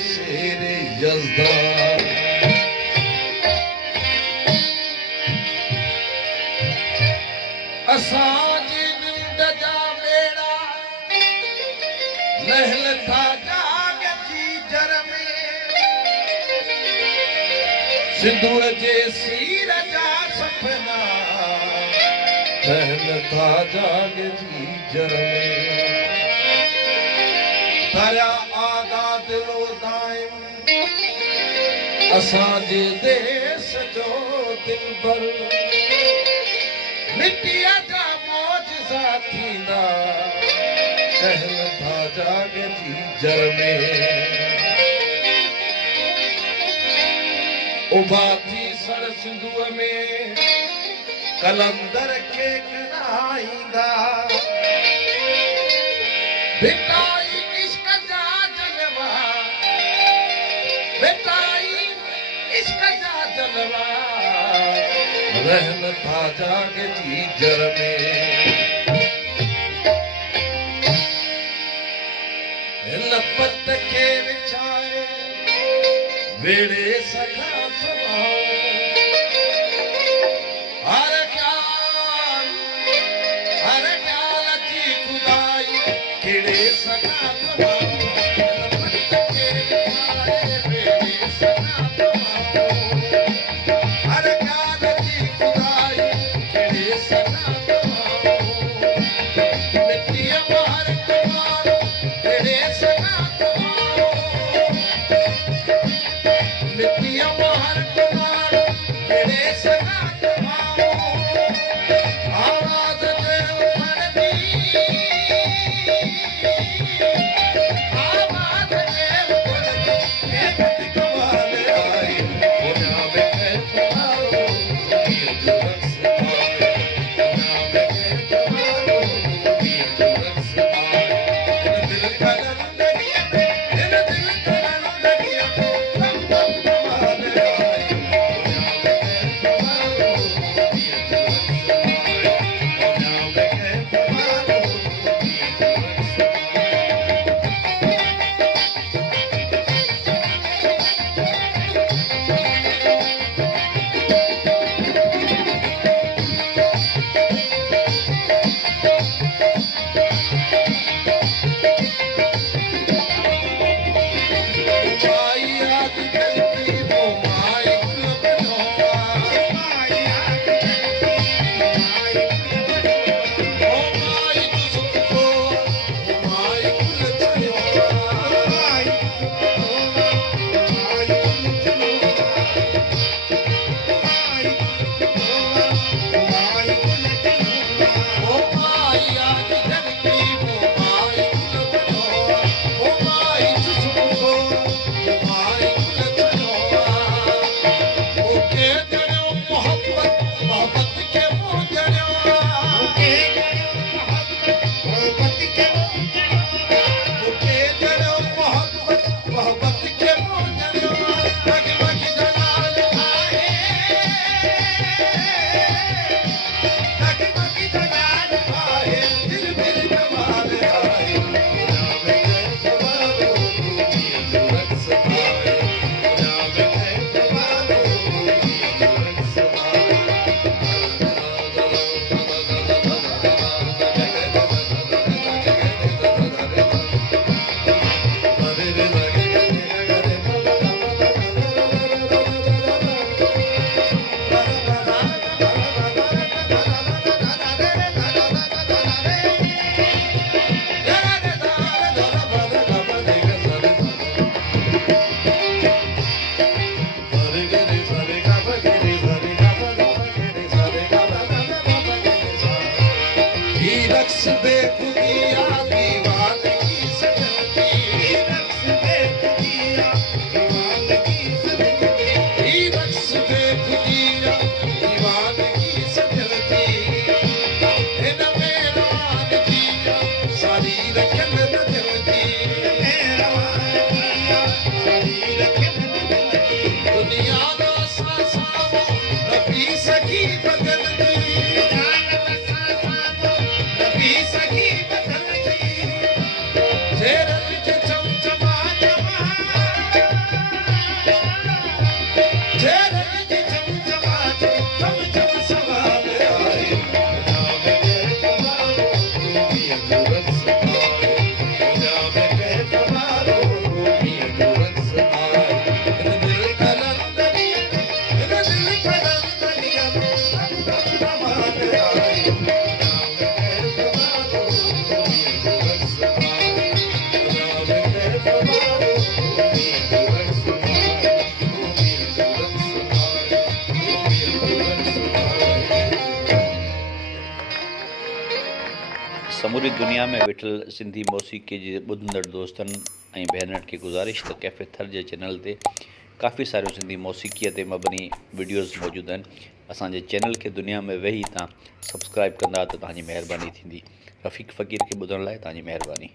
शेर यज़दार असांजी निंड जा बेड़ा लहल था जाग जी जर में सिंदूर जे सीर जा सपना लहल था जाग जी जर में तारा आज़ाद दिलो दाइम असांजे देश जो दिलबर मिट्टीअ जा मौजज़ा थींदा कहल था जाग जी जर में उभा थी सर सिंधुअ में कलंदर खे कनाईंदा रहन था जाग जी जर में हिन पत खे विछाए वेड़े सखा समाओ हर ख्याल अची खुदाई केड़े सखा समाओ समूरी दुनिया में वेठल सिंधी मौसीक़ी जे ॿुधंदड़ दोस्तनि ऐं भेनरुनि खे गुज़ारिश त कैफ़े थर जे चैनल ते काफ़ी सारियूं सिंधी मौसीक़ीअ ते मबनी वीडियोज़ मौजूदु आहिनि। असांजे चैनल खे दुनिया में वेही तव्हां सब्सक्राइब कंदा त तव्हांजी महिरबानी थींदी। रफ़ीक फ़क़ीर खे ॿुधण लाइ तव्हांजी महिरबानी।